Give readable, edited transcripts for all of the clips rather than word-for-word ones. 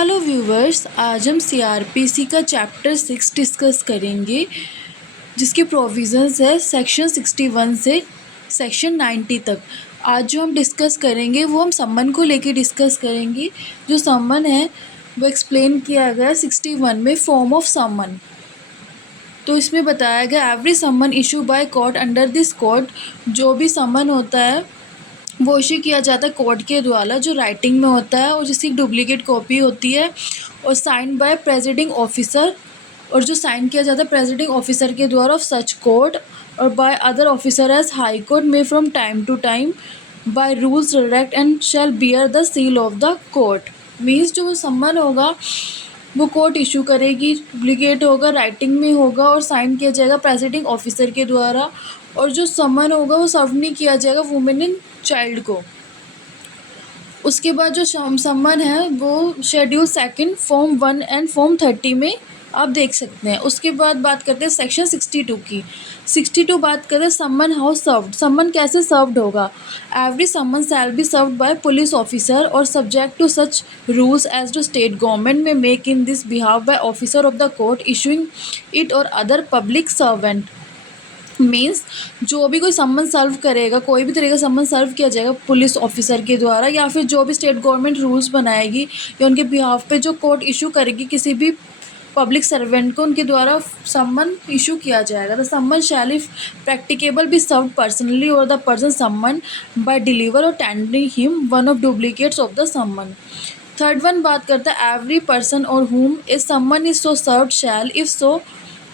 Hello viewers, आज हम CrPC का चैप्टर 6 डिस्कस करेंगे, जिसके प्रोविज़न्स है सेक्शन 61 से सेक्शन 90 तक। आज जो हम डिस्कस करेंगे वो हम सम्मन को लेके डिस्कस करेंगे। जो सम्मन है वो एक्सप्लेन किया गया 61 में, फॉर्म ऑफ सम्मन। तो इसमें बताया गया एवरी सम्मन issue by court under this court. जो भी सम्मन होता है वो इशू किया जाता है कोर्ट के द्वारा, जो राइटिंग में होता है और जिसकी डुप्लीकेट कॉपी होती है, और साइन बाय प्रेसिडिंग ऑफिसर, और जो साइन किया जाता है प्रेसिडिंग ऑफिसर के द्वारा of such court, or by other officer as high court may from time to time by rules direct and shall bear the seal of the court. Means जो सम्मन होगा वो कोर्ट इशू करेगी, duplicate होगा, writing में होगा और sign किया जाएगा प्रेसिडिंग ऑफिसर के द्वारा, और जो सम्मन होगा वो सर्व नहीं किया जाएगा वुमेन इन चाइल्ड को। उसके बाद जो सम्मन है वो शेड्यूल 2 फॉर्म 1 एंड फॉर्म 30 में आप देख सकते हैं। उसके बाद बात करते हैं सेक्शन 62 की। 62 बात करें सम्मन हाउ सर्व्ड, सम्मन कैसे सर्व्ड होगा। Every summon shall be served by police officer or subject to such rules as to state government may make in this behalf by officer of the court issuing it or other public servant. Means जो भी कोई सम्मन सर्व करेगा, कोई भी तरह का सम्मन सर्व किया जाएगा पुलिस ऑफिसर के द्वारा, या फिर जो भी स्टेट गवर्नमेंट रूल्स बनाएगी या उनके बिहाफ पे जो कोर्ट इशू करेगी किसी भी पब्लिक सर्वेंट को, उनके द्वारा सम्मन इशू किया जाएगा। The summon shall if practicable be served personally or the person summon by deliver or tendering him one of duplicates of the summon. Third one बात करता है every person or whom a summon is so served shall, if so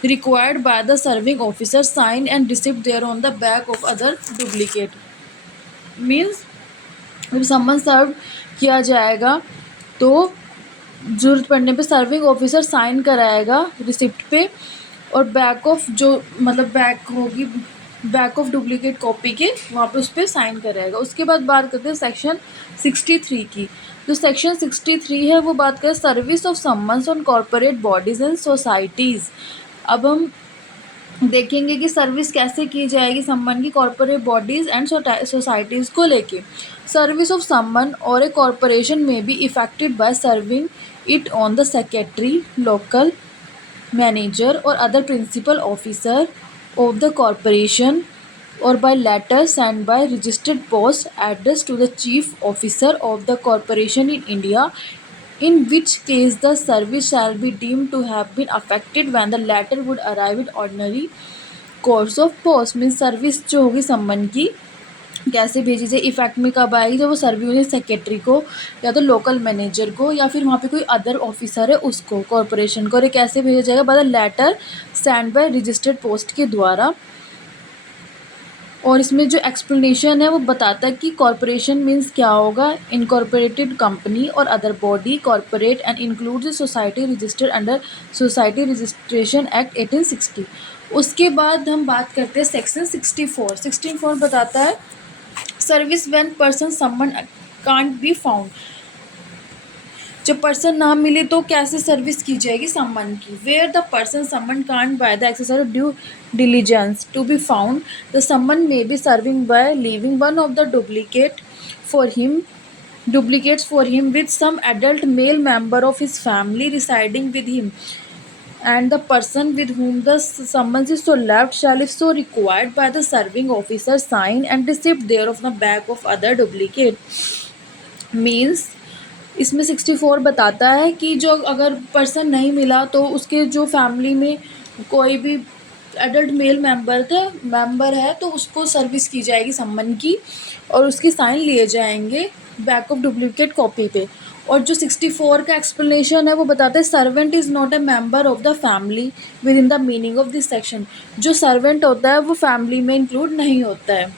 required by the serving officer, sign and receipt there on the back of other duplicate। Means जब सम्मन सर्व किया जाएगा तो जरूरत पड़ने पे सर्विंग ऑफिसर साइन कराएगा receipt पे, और बैक ऑफ जो मतलब बैक होगी, बैक ऑफ डुप्लीकेट कॉपी के वहाँ पे उस पर साइन कराएगा। उसके बाद बात करते हैं सेक्शन 63 की। जो सेक्शन 63 है वो बात करें service of summons on corporate bodies and societies. अब हम देखेंगे कि सर्विस कैसे की जाएगी सम्मन की कॉर्पोरेट बॉडीज़ एंड सोसाइटीज़ को लेके। Service of summon or a corporation may be effected by serving it on the secretary, local manager or other principal officer of the corporation, or by letter sent by registered post address to the chief officer of the corporation in India, in which case the service shall be deemed to have been affected when the letter would arrive in ordinary course of post। Means service जो होगी सम्मन की कैसे भेजी जाए, effect में कब आएगी, जब वो सर्व होगी सेक्रेटरी को या तो लोकल मैनेजर को या फिर वहाँ पे कोई अदर ऑफिसर है उसको, कॉरपोरेशन को। और ये कैसे भेजा जाएगा, by the letter send by registered post के द्वारा। और इसमें जो एक्सप्लेनेशन है वो बताता है कि कॉरपोरेशन मीन्स क्या होगा, इनकॉर्पोरेटेड कंपनी और other body corporate and includes society registered under society registration act 1860। उसके बाद हम बात करते हैं सेक्शन 64। 64 बताता है सर्विस व्हेन पर्सन सम्मन कांट बी फाउंड। जब पर्सन ना मिले तो कैसे सर्विस की जाएगी सम्मन की। वेयर द पर्सन सम्मन can't by the exercise due diligence to be found, the summon may be serving by leaving one of the duplicates for him with some adult male member of his family residing with him, and the person with whom the summons is so left shall, if so required by the serving officer, sign and receipt thereof the back of other duplicate। Means इसमें 64 बताता है कि जो अगर person नहीं मिला तो उसके जो फैमिली में कोई भी एडल्ट मेल मेंबर है तो उसको सर्विस की जाएगी सम्मन की, और उसके साइन लिए जाएंगे बैक ऑफ डुप्लीकेट कॉपी पे। और जो 64 का एक्सप्लेनेशन है वो बताता है servant is not a member of the family with in the meaning of this section. जो सर्वेंट होता है वो फैमिली में इंक्लूड नहीं होता है।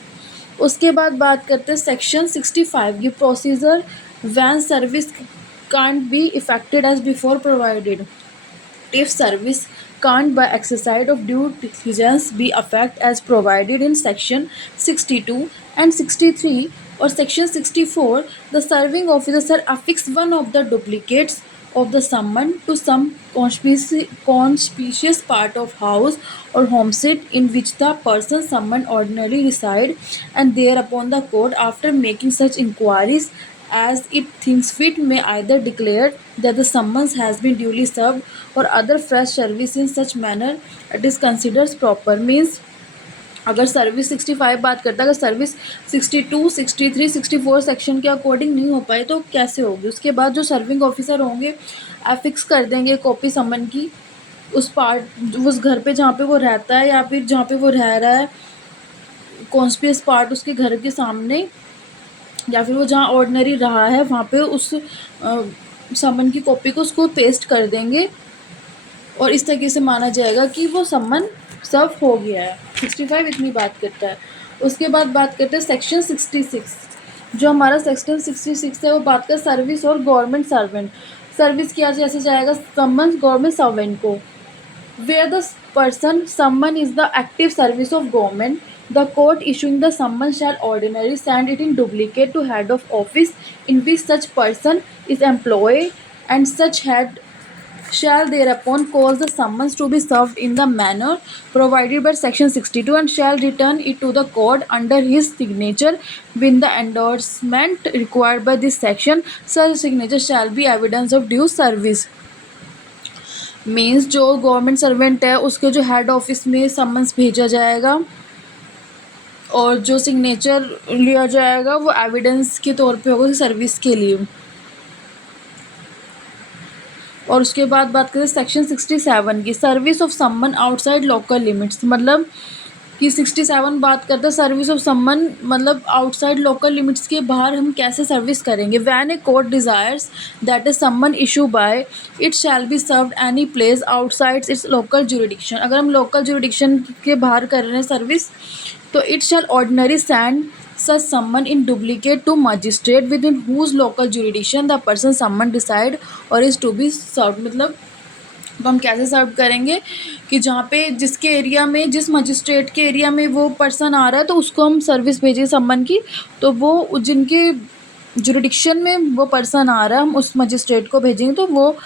उसके बाद बात करते हैं सेक्शन 65 की। Procedure when service can't be effected as before provided, if service can't by exercise of due diligence be effect as provided in section 62 and 63 or section 64, the serving officer shall affix one of the duplicates of the summon to some conspicuous part of house or homestead in which the person summoned ordinarily reside, and thereupon the court, after making such inquiries, as it thinks fit may either declare that the summons has been duly served or other fresh service in such manner it is considered proper. Means अगर service 65 बात करता है, अगर service 62, 63, 64 section के according नहीं हो पाए तो कैसे होगी? उसके बाद जो सर्विंग ऑफिसर होंगे फिक्स कर देंगे कॉपी समन की उस पार्ट उस घर पे जहाँ पे वो रहता है या फिर जहाँ पे वो रह रहा है कॉन्स्पियस पार्ट उसके घर के सामने या फिर वो जहाँ ऑर्डिनरी रहा है वहाँ पे उस समन की कॉपी को उसको पेस्ट कर देंगे और इस तरीके से माना जाएगा कि वो समन सर्व हो गया है। 65 इतनी बात करता है। उसके बाद बात करते हैं सेक्शन 66। जो हमारा सेक्शन 66 है वो बात कर सर्विस और गवर्नमेंट सर्वेंट। सर्विस किया जैसे जाएगा समन गवर्नमेंट सर्वेंट को। Where the person summon is the active service of government, the court issuing the summon shall ordinarily send it in duplicate to head of office in which such person is employed, and such head shall thereupon cause the summons to be served in the manner provided by section 62 and shall return it to the court under his signature with the endorsement required by this section. Such signature shall be evidence of due service. Means जो government servant है उसके जो head office में summons भेजा जाएगा और जो signature लिया जाएगा वो एविडेंस के तौर पे होगा सर्विस के लिए। और उसके बाद बात करें सेक्शन 67 की, service of summon outside local limits. मतलब कि 67 बात करता है सर्विस ऑफ समन मतलब आउटसाइड लोकल लिमिट्स के बाहर हम कैसे सर्विस करेंगे। When a court desires that a summon issue by it shall be served any place outside its local jurisdiction. अगर हम लोकल जुरिडिक्शन के बाहर कर रहे हैं सर्विस तो it shall ordinary send such summon in duplicate to magistrate within whose local jurisdiction the person summoned decide or is to be served। मतलब तो हम कैसे सर्व करेंगे कि जहाँ पे जिसके एरिया में जिस मजिस्ट्रेट के एरिया में वो पर्सन आ रहा है तो उसको हम सर्विस भेजेंगे सम्मन की, तो वो जिनके जुरिडिक्शन में वो पर्सन आ रहा है हम उस मजिस्ट्रेट को भेजेंगे तो वो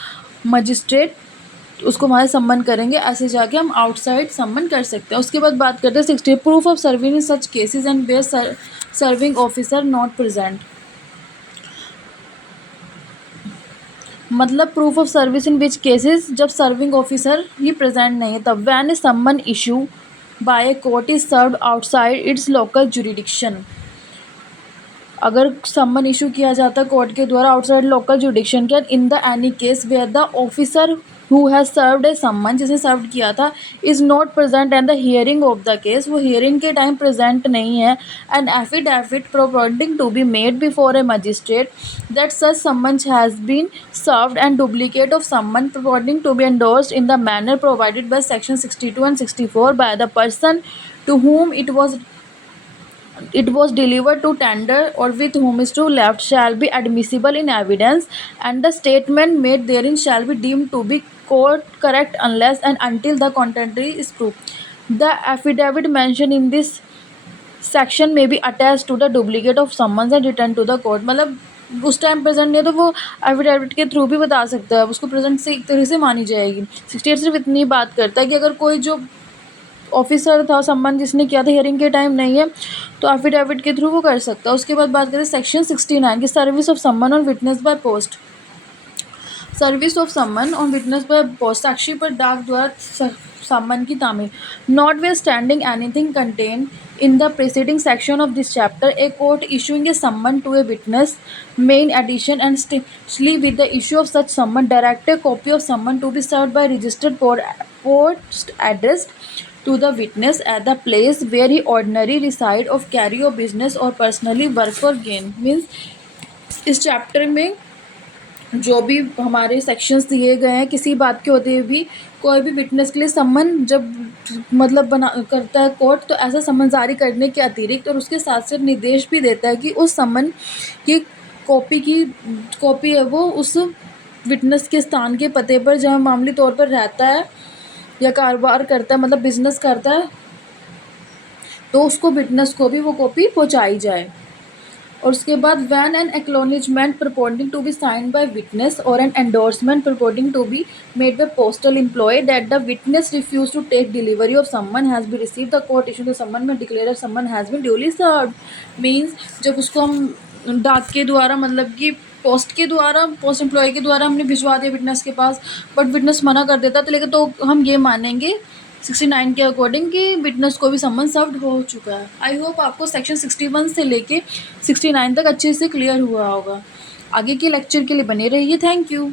मजिस्ट्रेट उसको हमारे सम्मन करेंगे। ऐसे जाके हम आउटसाइड सम्मन कर सकते हैं। उसके बाद बात करते हैं 60 proof of serving in such cases and where serving officer not present. मतलब proof of service in which cases जब सर्विंग ऑफिसर ही प्रेजेंट नहीं है तब। When a summon issue by a court is served outside its local jurisdiction. अगर summon issue किया जाता है कोर्ट के द्वारा आउटसाइड लोकल जुरिडिक्शन के, in the any case where the officer who has served a summon जिसने serve किया था is not present and the hearing of the case, वो हियरिंग के टाइम प्रेजेंट नहीं है, and affidavit purporting to be made before a magistrate that such summon has been served and duplicate of summon purporting to be endorsed in the manner provided by section 62 and 64 by the person to whom it was delivered to tender or with whom is to left shall be admissible in evidence, and the statement made therein shall be deemed to be court correct unless and until the contrary is proved. The affidavit mentioned in this section may be attached to the duplicate of summons and returned to the court। मतलब उस time present नहीं है तो वो affidavit के through भी बता सकता है, उसको प्रेजेंट से एक तरह से मानी जाएगी। 68 सिर्फ इतनी बात करता है कि अगर कोई जो ऑफिसर था सम्मन जिसने किया था हियरिंग के टाइम नहीं है तो एफिडेविट के थ्रू वो कर सकता है। उसके बाद बात करें सेक्शन 69 की, सर्विस ऑफ सम्मन on witness by post. Service of सम्मन ऑन विटनेस बाय पोस्ट, साक्षी पर डाक द्वारा सम्मन की तामील। Not way standing anything contain in the preceding section of this chapter, a court issuing a summon to a witness may in addition and especially with the issue of such summon direct a copy of summon to be served by registered post addressed to the witness at the place where he ordinarily reside or carry or business or personally work for gain। Means इस chapter में जो भी हमारे sections दिए गए हैं किसी बात के होते हुए भी कोई भी विटनेस के लिए सम्मन जब मतलब बना करता है कोर्ट तो ऐसा सम्मन जारी करने के अतिरिक्त और उसके साथ साथ निर्देश भी देता है कि उस सम्मन की कॉपी है वो उस विटनेस के स्थान के पते पर जहाँ मामूली तौर पर रहता है या कारोबार करता है मतलब बिजनेस करता है तो उसको विटनेस को भी वो कॉपी पहुँचाई जाए। और उसके बाद when an acknowledgement purporting to be sign by witness or an endorsement purporting to be made by postal employee that the witness refuse to take delivery of summon has be receive the court issue the summon may declare summon has been duly served. Means जब उसको हम डाक के द्वारा मतलब कि post के द्वारा, पोस्ट एम्प्लॉय के द्वारा हमने भिजवा दिया विटनेस के पास, बट विटनेस मना कर देता तो लेकिन तो हम ये मानेंगे 69 के अकॉर्डिंग कि विटनेस को भी समन सर्व्ड हो चुका है। आई होप आपको सेक्शन 61 से लेके 69 तक अच्छे से क्लियर हुआ होगा। आगे के लेक्चर के लिए बने रहिए। Thank you.